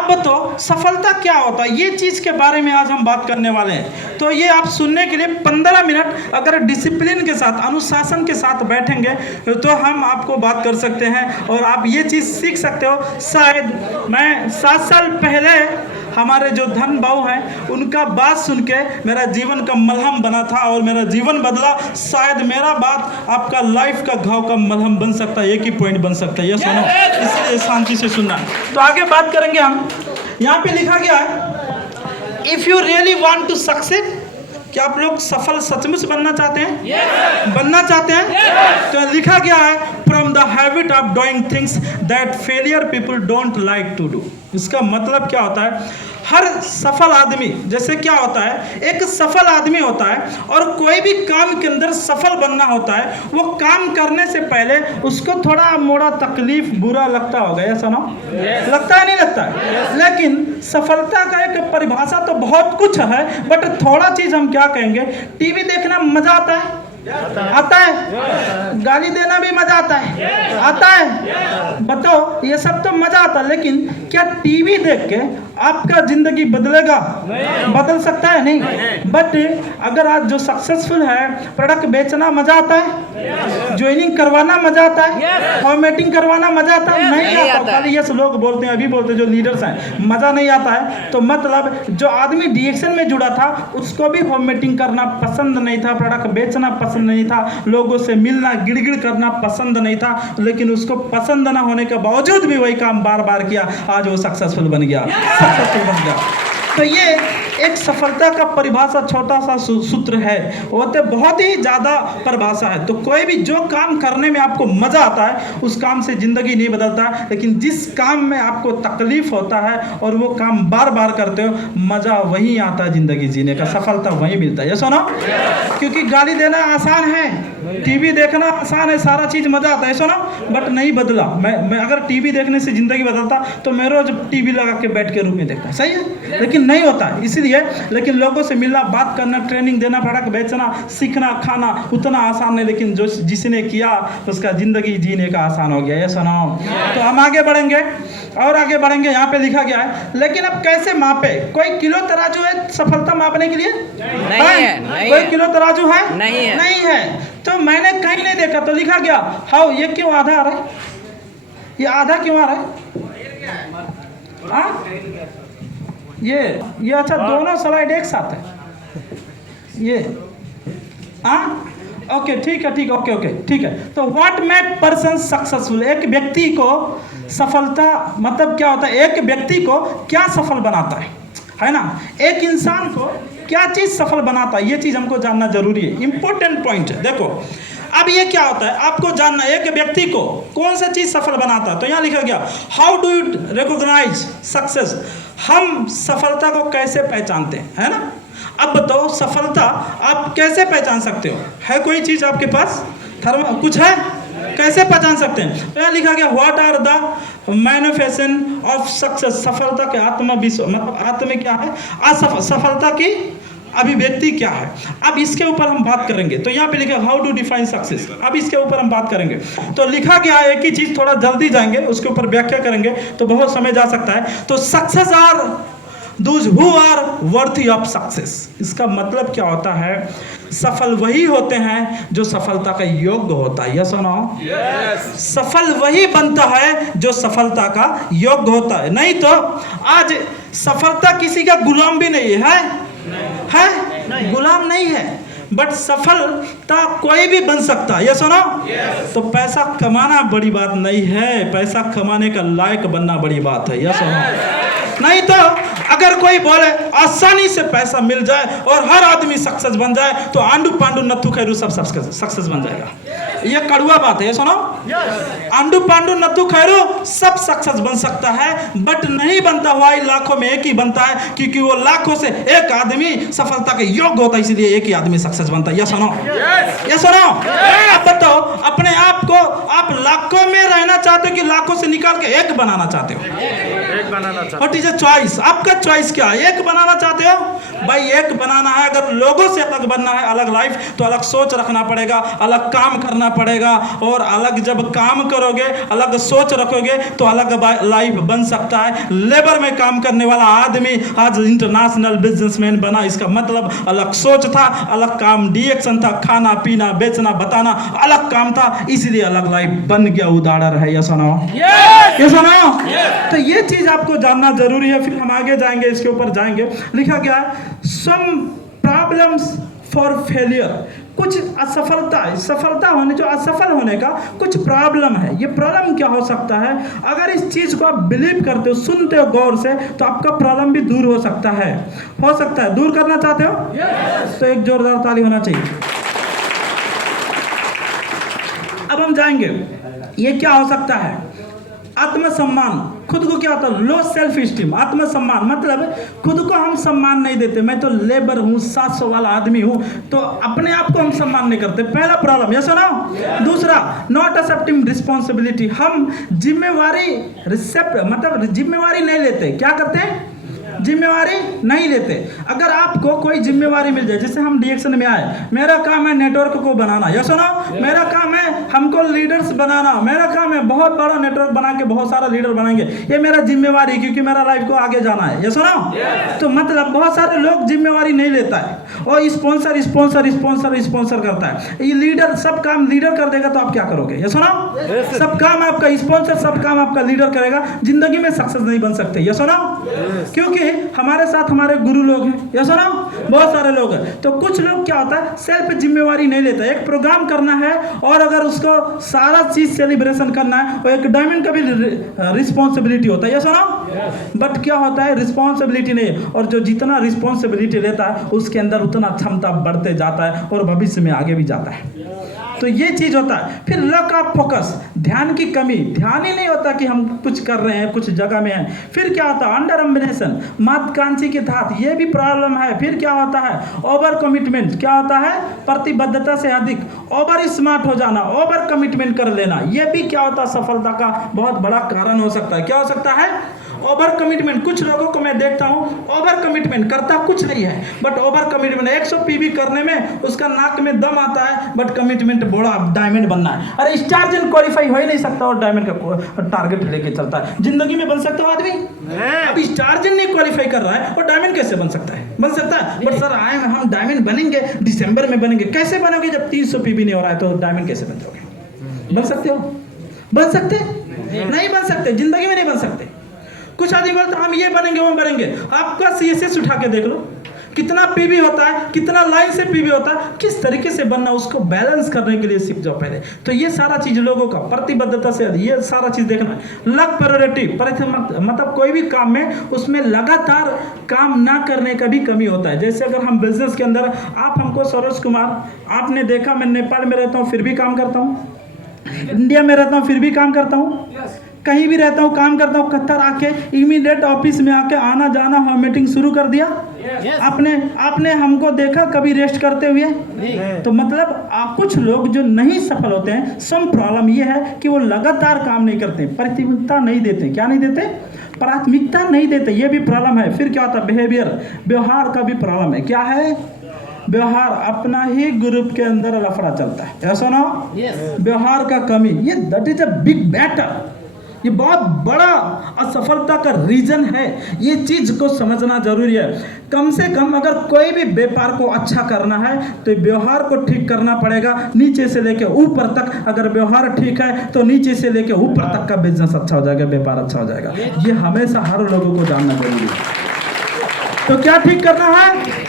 अब बताओ सफलता क्या होता है, ये चीज़ के बारे में आज हम बात करने वाले हैं। तो ये आप सुनने के लिए 15 मिनट अगर डिसिप्लिन के साथ, अनुशासन के साथ बैठेंगे तो हम आपको बात कर सकते हैं और आप ये चीज़ सीख सकते हो। शायद मैं 7 साल पहले हमारे जो धन बाबू हैं उनका बात सुन के मेरा जीवन का मलहम बना था और मेरा जीवन बदला। शायद मेरा बात आपका लाइफ का घाव का मलहम बन सकता है, एक ही पॉइंट बन सकता है। ये सुनो, इसलिए शांति से सुनना। तो आगे बात करेंगे हम। यहाँ पे लिखा गया है if you really want to succeed, क्या आप लोग सफल सचमुच बनना चाहते हैं? बनना चाहते हैं? तो लिखा गया है from the habit of doing things that failure people don't like to do. इसका मतलब क्या होता है, हर सफल आदमी, जैसे क्या होता है, एक सफल आदमी होता है और कोई भी काम के अंदर सफल बनना होता है, वो काम करने से पहले उसको थोड़ा मोड़ा तकलीफ बुरा लगता होगा, या सुनो लगता है नहीं लगता है? लेकिन सफलता का एक परिभाषा तो बहुत कुछ है, बट थोड़ा चीज हम क्या कहेंगे, टीवी देखना मजा आता है, आता है, गाली देना भी मजा आता है, बताओ ये सब तो मजा आता है। लेकिन क्या टीवी देख के आपका जिंदगी बदलेगा? बदल सकता है? नहीं। बट अगर आज जो सक्सेसफुल है, प्रोडक्ट बेचना मजा आता है, ज्वाइनिंग करवाना मजा आता है, फॉर्मेटिंग करवाना मजा आता है? नहीं आता। खाली ये लोग बोलते हैं, अभी बोलते हैं जो लीडर्स हैं, मजा नहीं आता है। तो मतलब जो आदमी डीएक्शन में जुड़ा था उसको भी फॉर्मेटिंग करना पसंद नहीं था, प्रोडक्ट बेचना पसंद नहीं था, लोगों से मिलना गिड़गिड़ करना पसंद नहीं था, लेकिन उसको पसंद ना होने के बावजूद भी वही काम बार बार किया, आज वो सक्सेसफुल बन गया, सक्सेसफुल बन गया। तो ये एक सफलता का परिभाषा छोटा सा सूत्र है, वो तो बहुत ही ज़्यादा परिभाषा है। तो कोई भी जो काम करने में आपको मज़ा आता है उस काम से ज़िंदगी नहीं बदलता, लेकिन जिस काम में आपको तकलीफ होता है और वो काम बार बार करते हो, मज़ा वहीं आता है ज़िंदगी जीने का, सफलता वहीं मिलता है। ये सुनो, क्योंकि गाली देना आसान है, टीवी देखना आसान है, सारा चीज़ मज़ा आता है, सुनो, बट नहीं बदला। मैं अगर टीवी देखने से ज़िंदगी बदलता तो मैं रोज टीवी लगा के बैठ के रूम में देखता, सही है, लेकिन नहीं होता है। इसलिए लेकिन लोगों से मिलना, बात करना, ट्रेनिंग देना, प्रोडक्ट बेचना, सीखना, खाना उतना आसान नहीं, लेकिन जो जिसने किया उसका ज़िंदगी जीने का आसान हो गया। ये सुनो, तो हम आगे बढ़ेंगे और आगे बढ़ेंगे। यहाँ पे लिखा गया है, लेकिन अब कैसे मापे? कोई किलो तराजू है सफलता मापने के लिए? नहीं है। कोई किलो तराजू है? नहीं है। तो मैंने कहीं नहीं देखा, तो लिखा गया हाउ, ये क्यों आधा आ रहा है, ये आधा क्यों आ रहा है? ये अच्छा, दोनों स्लाइड एक साथ है ये। ओके ठीक है, ओके ठीक है। तो व्हाट मेक पर्सन सक्सेसफुल, एक व्यक्ति को सफलता मतलब क्या होता है, एक व्यक्ति को क्या सफल बनाता है ना, एक इंसान को क्या चीज़ सफल बनाता है, ये चीज़ हमको जानना जरूरी है, इंपॉर्टेंट पॉइंट है। देखो अब ये क्या होता है, आपको जानना एक व्यक्ति को कौन सा चीज़ सफल बनाता है। तो यहाँ लिखा गया how do you recognise success, हम सफलता को कैसे पहचानते हैं, है ना। अब बताओ सफलता आप कैसे पहचान सकते हो, है कोई चीज़ आपके पास, कुछ है, कैसे पहचान सकते हैं? तो यहाँ लिखा गया what are the manifestation of success, सफलता के आत्मविश्वास मतलब आत्म क्या है, सफलता की अभिव्यक्ति क्या है। अब इसके ऊपर हम बात करेंगे। तो यहाँ पे लिखा हाउ टू डिफाइन सक्सेस, अब इसके ऊपर हम बात करेंगे। तो लिखा गया है एक ही चीज़, थोड़ा जल्दी जाएंगे, उसके ऊपर व्याख्या करेंगे तो बहुत समय जा सकता है। तो success are those who are worthy of success, इसका मतलब क्या होता है, सफल वही होते हैं जो सफलता का योग्य होता है। यस और नो? सफल वही बनता है जो सफलता का योग्य होता है। नहीं तो आज सफलता किसी का गुलाम भी नहीं है, गुलाम नहीं है, बट सफलता कोई भी बन सकता है। ये सुनो, तो पैसा कमाना बड़ी बात नहीं है, पैसा कमाने का लायक बनना बड़ी बात है। ये सुनो, नहीं तो अगर कोई बोले आसानी से पैसा मिल जाए और हर आदमी सक्सेस बन जाए तो आंडू पांडू नत्थू खैरू सब सक्सेस बन जाएगा, ये कड़वा बात है। ये सुनो, आंडू पांडू नत्थू खैरू सब सक्सेस बन सकता है, बट नहीं बनता हुआ लाखों में एक ही बनता है, क्योंकि वो लाखों से एक आदमी सफलता के योग्य होता है, इसलिए एक ही आदमी सक्सेस बनता है। ये सुनो, ये सुनो, आप बताओ अपने आप को आप लाखों में रहना चाहते हो कि लाखों से निकाल के एक बनाना चाहते हो? बनाना चाहते व्हाट इज अ चॉइस? आपका चॉइस क्या है? एक बनाना चाहते हो भाई, एक बनाना है। अगर लोगों से अलग बनना है, अलग लाइफ, तो अलग सोच रखना पड़ेगा, अलग काम करना पड़ेगा। और अलग जब काम करोगे, अलग सोच रखोगे, तो अलग लाइफ बन सकता है। लेबर में काम करने वाला आदमी आज इंटरनेशनल बिजनेसमैन बना, इसका मतलब अलग सोच था, अलग काम डिएक्शन था, खाना पीना बेचना बताना अलग काम था, इसलिए अलग लाइफ बन गया। उदाहरण है, ये सुनो, ये सुनो। तो ये चीज आपको जानना जरूरी है। फिर हम आगे जाएंगे, इसके ऊपर जाएंगे। लिखा क्या है? सम प्रॉब्लम्स फॉर फेलियर, कुछ असफलता, सफलता होने, जो असफल होने का कुछ प्रॉब्लम है। ये प्रॉब्लम क्या हो सकता है? अगर इस चीज को आप बिलीव करते हो, सुनते हो गौर से, तो आपका प्रॉब्लम भी दूर हो सकता है। हो सकता है। दूर करना चाहते हो? तो एक जोरदार ताली होना चाहिए। अब हम जाएंगे, ये क्या हो सकता है? आत्मसम्मान। खुद को क्या होता है? Low self esteem. आत्मसम्मान मतलब खुद को हम सम्मान नहीं देते। मैं तो लेबर हूँ, 700 वाला आदमी हूँ, तो अपने आप को हम सम्मान नहीं करते। पहला प्रॉब्लम, ये सुनो। दूसरा, नॉट एक्सेप्टिंग रिस्पॉन्सिबिलिटी। हम जिम्मेवारी मतलब जिम्मेवारी नहीं लेते। क्या करते हैं? जिम्मेवारी नहीं लेते। अगर आपको कोई जिम्मेवारी मिल जाए, जैसे हम डिएक्शन में आए, मेरा काम है नेटवर्क को बनाना, या सुनो, मेरा काम है हमको लीडर्स बनाना, मेरा काम है बहुत बड़ा नेटवर्क बना के बहुत सारा लीडर बनाएंगे, ये मेरा जिम्मेवारी, क्योंकि मेरा लाइफ को आगे जाना है, या सुनो। तो मतलब बहुत सारे लोग जिम्मेवारी नहीं लेता है, और स्पॉन्सर स्पॉन्सर स्पॉन्सर स्पॉन्सर करता है। ये लीडर सब काम लीडर कर देगा, तो आप क्या करोगे? ये सुनो, सब काम आपका स्पॉन्सर, सब काम आपका लीडर करेगा, जिंदगी में सक्सेस नहीं बन सकते। ये सुनो, क्योंकि हमारे साथ हमारे गुरु लोग हैं, या सुनो, बहुत सारे लोग हैं। तो कुछ लोग क्या होता है, सेल्फ जिम्मेवारी नहीं लेता। एक प्रोग्राम करना है, और अगर उसको सारा चीज सेलिब्रेशन करना है, और एक डायमंड का भी रिस्पॉन्सिबिलिटी होता है, या सुनो। बट क्या होता है, रिस्पॉन्सिबिलिटी नहीं। और जो जितना रिस्पॉन्सिबिलिटी लेता है, उसके अंदर उतना क्षमता बढ़ते जाता है, और भविष्य में आगे भी जाता है। तो ये चीज होता है। फिर लैक ऑफ फोकस, ध्यान की कमी। ध्यान ही नहीं होता कि हम कुछ कर रहे हैं, कुछ जगह में हैं। फिर क्या होता है? अंडर एम्बिशन, महत्वाकांक्षी के साथ, ये भी प्रॉब्लम है। फिर क्या होता है? Over commitment. क्या होता है? प्रतिबद्धता से अधिक। ओवर स्मार्ट हो जाना, ओवर कमिटमेंट कर लेना, ये भी क्या होता है? सफलता का बहुत बड़ा कारण हो सकता है। क्या हो सकता है? Over commitment. कुछ लोगों को मैं देखता हूँ, ओवर कमिटमेंट करता कुछ नहीं है, बट ओवर कमिटमेंट 100 पीवी करने में उसका नाक में दम आता है, बट कमिटमेंट बड़ा डायमंड बनना है। अरे स्टार जन क्वालिफाई हो ही नहीं सकता, और डायमंड का टारगेट लेके चलता है। जिंदगी में बन सकता हो आदमी? अब स्टार जन नहीं क्वालिफाई कर रहा है, और डायमंड कैसे बन सकता है? बन सकता है। बट सर आए हम डायमंड बनेंगे, दिसंबर में बनेंगे। कैसे बनोगे जब 300 पीवी नहीं हो रहा है? तो डायमंड कैसे बन जाओगे? बन सकते हो? बन सकते नहीं? बन सकते, जिंदगी में नहीं बन सकते। कुछ आदमी बोलते हम ये बनेंगे, वो बनेंगे। आपका सीएसएस उठा के देख लो, कितना पीवी होता है, कितना लाइन से पीवी होता है, किस तरीके से बनना, उसको बैलेंस करने के लिए सीख जाओ पहले। तो ये सारा चीज लोगों का प्रतिबद्धता से, ये सारा चीज देखना है। लक प्रायोरिटी, मतलब कोई भी काम में उसमें लगातार काम ना करने का भी कमी होता है। जैसे अगर हम बिजनेस के अंदर, आप हमको सरोज कुमार, आपने देखा मैं नेपाल में रहता हूँ फिर भी काम करता हूँ, इंडिया में रहता हूँ फिर भी काम करता हूँ, कहीं भी रहता हूँ काम करता हूँ, कतर आके इमीडिएट ऑफिस में आके आना जाना मीटिंग शुरू कर दिया। आपने हमको देखा कभी रेस्ट करते हुए? तो मतलब कुछ लोग जो नहीं सफल होते हैं, सम प्रॉब्लम ये है कि वो लगातार काम नहीं करते, प्राथमिकता नहीं देते। क्या नहीं देते? प्राथमिकता नहीं देते, ये भी प्रॉब्लम है। फिर क्या होता है? बिहेवियर, व्यवहार का भी प्रॉब्लम है। क्या है? व्यवहार, अपना ही ग्रुप के अंदर लफड़ा चलता है, ऐसा ना? व्यवहार का कमी, ये that is a big better. ये बहुत बड़ा असफलता का रीजन है। ये चीज को समझना जरूरी है। कम से कम अगर कोई भी व्यापार को अच्छा करना है, तो व्यवहार को ठीक करना पड़ेगा, नीचे से लेके ऊपर तक। अगर व्यवहार ठीक है, तो नीचे से लेके ऊपर तक का बिजनेस अच्छा हो जाएगा, व्यापार अच्छा हो जाएगा। ये हमेशा हर लोगों को जानना जरूरी है। तो क्या ठीक करना है?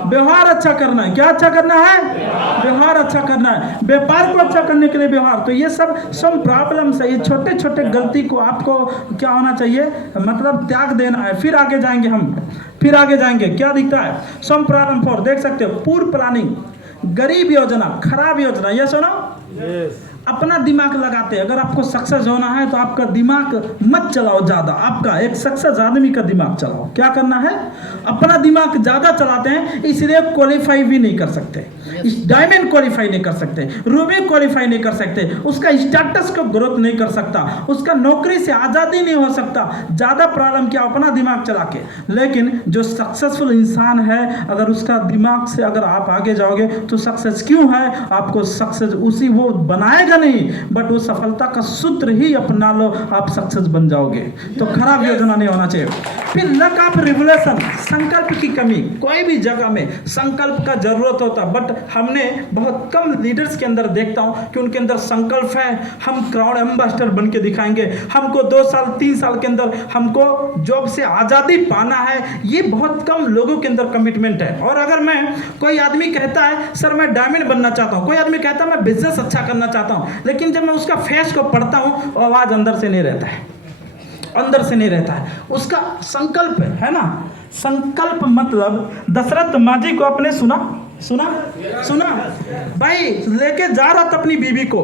व्यवहार अच्छा करना है। क्या अच्छा करना है? व्यवहार अच्छा करना है। व्यापार को अच्छा करने के लिए व्यवहार। तो ये सब प्रॉब्लम्स है। ये छोटे छोटे गलती को आपको क्या होना चाहिए? मतलब त्याग देना है। फिर आगे जाएंगे हम, फिर आगे जाएंगे। क्या दिखता है? सम प्रॉब्लम फॉर, देख सकते हो, पूर प्लानिंग, गरीब योजना, खराब योजना। ये सुनो, अपना दिमाग लगाते हैं। अगर आपको सक्सेस होना है तो आपका दिमाग मत चलाओ ज़्यादा, आपका एक सक्सेस आदमी का दिमाग चलाओ। क्या करना है, अपना दिमाग ज़्यादा चलाते हैं इसलिए क्वालिफाई भी नहीं कर सकते, डायमंड क्वालिफाई नहीं कर सकते, रूबी क्वालिफाई नहीं कर सकते, उसका स्टेटस को ग्रोथ नहीं कर सकता, उसका नौकरी से आज़ादी नहीं हो सकता। ज़्यादा प्रॉब्लम क्या, अपना दिमाग चला के। लेकिन जो सक्सेसफुल इंसान है अगर उसका दिमाग से अगर आप आगे जाओगे तो सक्सेस क्यों है, आपको सक्सेस उसी वो बनाएगा नहीं, बट वो सफलता का सूत्र ही अपना लो, आप सक्सेस बन जाओगे। तो खराब योजना नहीं होना चाहिए। फिर लक ऑफ रिवोल्यूशन, संकल्प की कमी। कोई भी जगह में संकल्प का जरूरत होता, बट हमने बहुत कम लीडर्स के अंदर देखता हूं कि उनके अंदर संकल्प है, हम क्राउड एम्बेसडर बन के दिखाएंगे, हमको 2 साल 3 साल के अंदर हमको जॉब से आज़ादी पाना है। ये बहुत कम लोगों के अंदर कमिटमेंट है। और अगर मैं कोई आदमी कहता है सर मैं डायमंड बनना चाहता हूँ, कोई आदमी कहता है मैं बिजनेस अच्छा करना चाहता हूँ, लेकिन जब मैं उसका फेस को पढ़ता हूँ आवाज़ अंदर से नहीं रहता है, अंदर से नहीं रहता है, उसका संकल्प है ना। संकल्प मतलब दशरथ मांझी को आपने सुना भाई, लेके जा रहा था अपनी बीवी को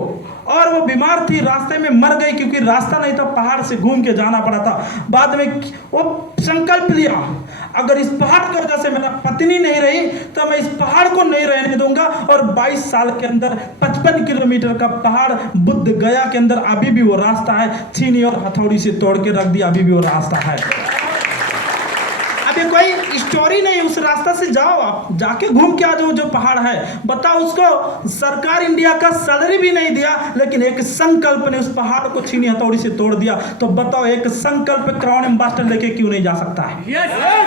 और वो बीमार थी, रास्ते में मर गई क्योंकि रास्ता नहीं था, पहाड़ से घूम के जाना पड़ा था। बाद में वो संकल्प लिया अगर इस पहाड़ की वजह से मेरा पत्नी नहीं रही तो मैं इस पहाड़ को नहीं रहने दूंगा। और 22 साल के अंदर 55 किलोमीटर का पहाड़ बुद्ध गया के अंदर अभी भी वो रास्ता है, छीनी और हथौड़ी से तोड़ के रख दिया, अभी भी वो रास्ता है। अभी कोई स्टोरी नहीं, उस रास्ता से जाओ, आप जाके घूम के आ जाओ जो पहाड़ है। बताओ, उसको सरकार इंडिया का सैलरी भी नहीं दिया, लेकिन एक संकल्प ने उस पहाड़ को छीनी हथौड़ी से तोड़ दिया। तो बताओ एक संकल्प क्राउन एम्बेसडर लेके क्यों नहीं जा सकता है?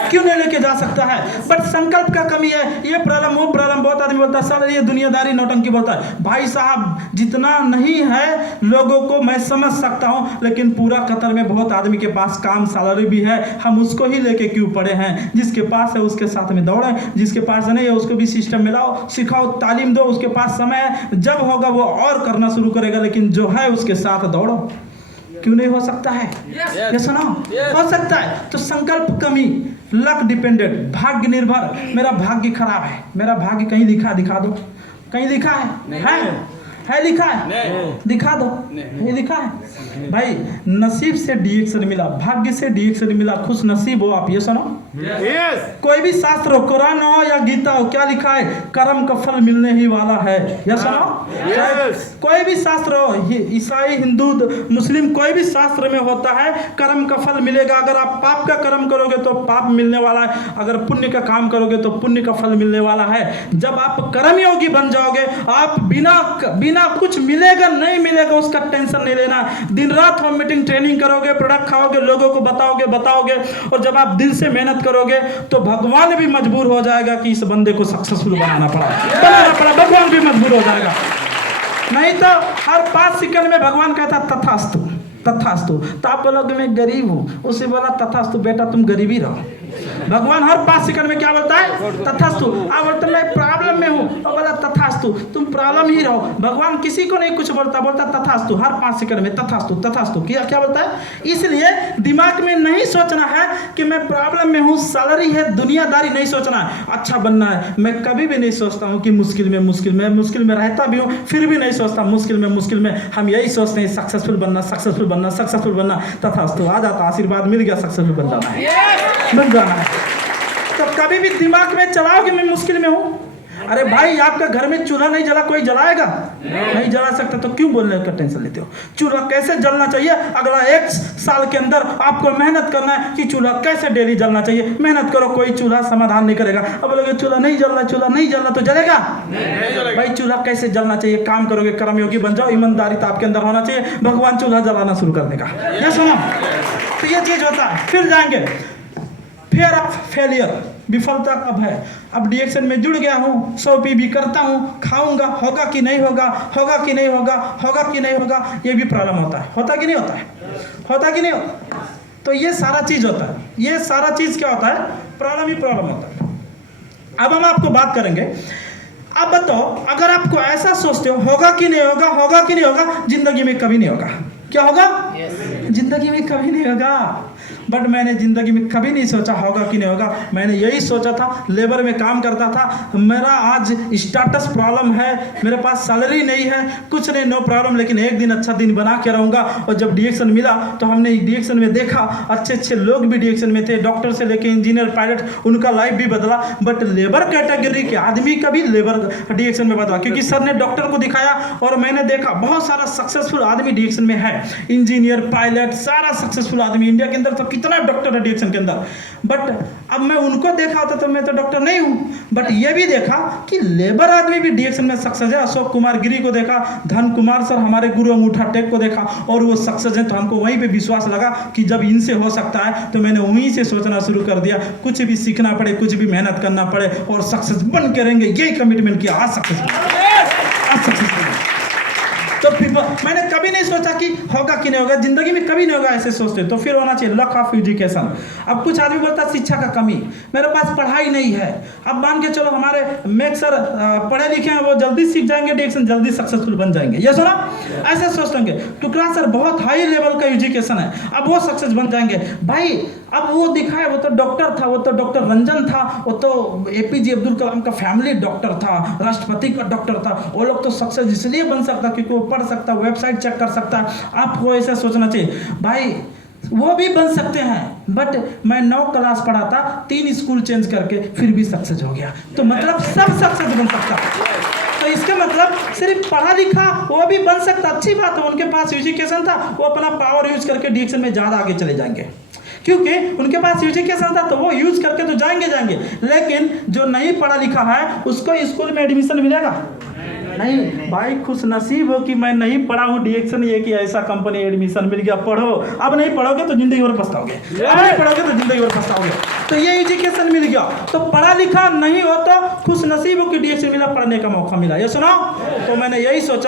क्यों नहीं लेके जा सकता है? बट संकल्प का कमी है, ये प्रॉब्लम वो प्रॉब्लम। बहुत आदमी बोलता है सर ये दुनियादारी नौटंकी बोलता है। भाई साहब जितना नहीं है लोगों को मैं समझ सकता हूं, लेकिन पूरा कतर में बहुत आदमी के पास काम सैलरी भी है, हम उसको ही लेके क्यों पड़े हैं? जिसके पास है उसके साथ में दौड़े, जिसके पास नहीं है उसको भी सिस्टम में लाओ, सिखाओ, तालीम दो। उसके पास समय है, जब होगा वो और करना शुरू करेगा, लेकिन जो है उसके साथ दौड़ो। क्यों नहीं हो सकता है? ये सुनो, हो सकता है। तो संकल्प कमी, लक डिपेंडेंट, भाग्य निर्भर। मेरा भाग्य खराब है, मेरा भाग्य कहीं दिखा दो, कहीं लिखा है लिखा है, दिखा दो, ये लिखा है। भाई नसीब से डीएक्शन मिला, भाग्य से डीएक्शन मिला, खुश नसीब हो आप। ये सुनो, कोई भी शास्त्र हो, कुरान हो या गीता हो, क्या लिखा है? कर्म का फल मिलने ही वाला है। ये सुनो, कोई भी शास्त्र हो, ईसाई, हिंदू, मुस्लिम, कोई भी शास्त्र में होता है कर्म का फल मिलेगा। अगर आप पाप का कर्म करोगे तो पाप मिलने वाला है, अगर पुण्य का काम करोगे तो पुण्य का फल मिलने वाला है। जब आप कर्मयोगी बन जाओगे, आप बिना कुछ मिलेगा नहीं मिलेगा उसका टेंशन नहीं लेना। दिन रात हम मीटिंग ट्रेनिंग करोगे, प्रोडक्ट खाओगे, लोगों को बताओगे, और जब आप दिल से मेहनत करोगे तो भगवान भी मजबूर हो जाएगा कि इस बंदे को सक्सेसफुल बनाना पड़ा, भगवान भी मजबूर हो जाएगा। नहीं तो हर 5 सेकंड में भगवान कहता तथास्तु तथास्तु। तो आप बोलोगे मैं गरीब हूँ, उसे बोला तथास्तु बेटा तुम गरीबी रहो। भगवान हर 5 सेकंड में क्या बोलता है? तथास्तु। आप बोलते मैं प्रॉब्लम में हूँ, और बोला तथास्तु, तुम प्रॉब्लम ही रहो। भगवान किसी को नहीं कुछ बोलता तथास्तु, हर 5 सेकंड में तथास्तु। क्या बोलता है? इसलिए दिमाग में नहीं सोचना है कि मैं प्रॉब्लम में हूँ, सैलरी है, दुनियादारी नहीं सोचना है, अच्छा बनना है। मैं कभी भी नहीं सोचता हूँ कि मुश्किल में रहता भी हूँ, फिर भी नहीं सोचता मुश्किल में। हम यही सोचते हैं सक्सेसफुल बनना। तथास्तु आ जाता, आशीर्वाद मिल गया, सक्सेसफुल बन जाना है। तो कभी भी दिमाग में चलाओ कि मैं मुश्किल में हूं। अरे भाई आपका घर में चूल्हा नहीं जला, कोई जलाएगा? नहीं जला सकता, तो क्यों बोलने का टेंशन लेते हो? चूल्हा कैसे जलना चाहिए, अगला 1 साल के अंदर आपको मेहनत करना है कि चूल्हा कैसे डेली जलना चाहिए। मेहनत करो, कोई चूल्हा समाधान नहीं करेगा। अब बोलोगे चूल्हा नहीं जलना तो जलेगा भाई। चूल्हा कैसे जलना चाहिए, काम करोगे, कर्मयोगी बन जाओ, ईमानदारी तो आपके अंदर होना चाहिए, भगवान चूल्हा जलाना शुरू कर देगा। ये सुनो, तो ये चीज होता है। फिर जाएंगे फियर ऑफ फेलियर, विफलता का भय। अब डीएक्शन में जुड़ गया हूँ, 100 पीबी करता हूँ, खाऊंगा, होगा कि नहीं होगा, ये भी प्रॉब्लम होता है। होता कि नहीं होता? तो ये सारा चीज होता है। ये सारा चीज क्या होता है? प्रॉब्लम ही प्रॉब्लम होता है। अब हम आपको बात करेंगे। अब बताओ, अगर आपको ऐसा सोचते हो होगा कि नहीं होगा, जिंदगी में कभी नहीं होगा। क्या होगा? जिंदगी में कभी नहीं होगा। बट मैंने ज़िंदगी में कभी नहीं सोचा होगा कि नहीं होगा। मैंने यही सोचा था, लेबर में काम करता था, मेरा आज स्टाटस प्रॉब्लम है, मेरे पास सैलरी नहीं है, कुछ नहीं, नो प्रॉब्लम, लेकिन एक दिन अच्छा दिन बना के रहूँगा। और जब डीएक्शन मिला तो हमने डीएक्शन में देखा अच्छे अच्छे लोग भी डीएक्शन में थे, डॉक्टर से लेके इंजीनियर, पायलट, उनका लाइफ भी बदला। बट लेबर कैटेगरी के आदमी का भी लेबर डीएक्शन में बदला, क्योंकि सर ने डॉक्टर को दिखाया और मैंने देखा बहुत सारा सक्सेसफुल आदमी डीएक्शन में है, इंजीनियर, पायलट, सारा सक्सेसफुल आदमी। इंडिया के अंदर तो कितना डॉक्टर है डीएक्शन के अंदर। बट अब मैं उनको देखा होता तो मैं तो डॉक्टर नहीं हूँ, बट ये भी देखा कि लेबर आदमी भी डीएक्शन में सक्सेस है। अशोक कुमार गिरी को देखा, धन कुमार सर हमारे गुरु अंगूठा टेक को देखा और वो सक्सेस है, तो हमको वहीं पे विश्वास लगा कि जब इनसे हो सकता है तो मैंने वहीं से सोचना शुरू कर दिया, कुछ भी सीखना पड़े, कुछ भी मेहनत करना पड़े और सक्सेस बन के रहेंगे, यही कमिटमेंट किया। आज सक्सेस तो मैंने कभी नहीं सोचा कि होगा कि नहीं होगा, जिंदगी में कभी नहीं होगा ऐसे सोचते। तो फिर होना चाहिए लक ऑफ एजुकेशन। अब कुछ आदमी बोलता है शिक्षा का कमी, मेरे पास पढ़ाई नहीं है। अब मान के चलो हमारे मेक सर पढ़े लिखे हैं, वो जल्दी सीख जाएंगे डीएक्शन, जल्दी सक्सेसफुल बन जाएंगे, ये सुना ऐसे सोचते हैं। टुकड़ा सर बहुत हाई लेवल का एजुकेशन है, अब वो सक्सेस बन जाएंगे। भाई अब वो दिखाए, वो तो डॉक्टर था, वो तो डॉक्टर रंजन था, वो तो एपीजे अब्दुल कलाम का फैमिली डॉक्टर था, राष्ट्रपति का डॉक्टर था। वो लोग तो सक्सेस इसलिए बन सकता क्योंकि वो पढ़ सकता, वेबसाइट चेक कर सकता। आपको ऐसा सोचना चाहिए। भाई वो भी बन सकते हैं, बट मैं 9 क्लास पढ़ा था, 3 स्कूल चेंज करके फिर भी सक्सेस हो गया। तो मतलब सब सक्सेस बन सकता। तो इसका मतलब सिर्फ पढ़ा लिखा वो भी बन सकता, अच्छी बात है, उनके पास एजुकेशन था, वो अपना पावर यूज करके डीएक्शन में ज़्यादा आगे चले जाएंगे, क्योंकि उनके पास एजुकेशन था, तो वो यूज करके तो जाएंगे। लेकिन जो नहीं पढ़ा लिखा है उसको स्कूल में एडमिशन मिलेगा नहीं। भाई खुश नसीब हो कि मैं नहीं पढ़ा हूँ डीएक्शन, ये कि ऐसा कंपनी एडमिशन मिल गया, पढ़ो। अब नहीं पढ़ोगे तो जिंदगी भर पछताओगे, अब नहीं पढ़ोगे तो जिंदगी भर पछताओगे। तो ये एजुकेशन मिल गया, तो पढ़ा लिखा नहीं हो तो खुश नसीब हो कि डीएक्शन मिला, पढ़ने का मौका मिला, ये सुनो। तो मैंने यही सोचा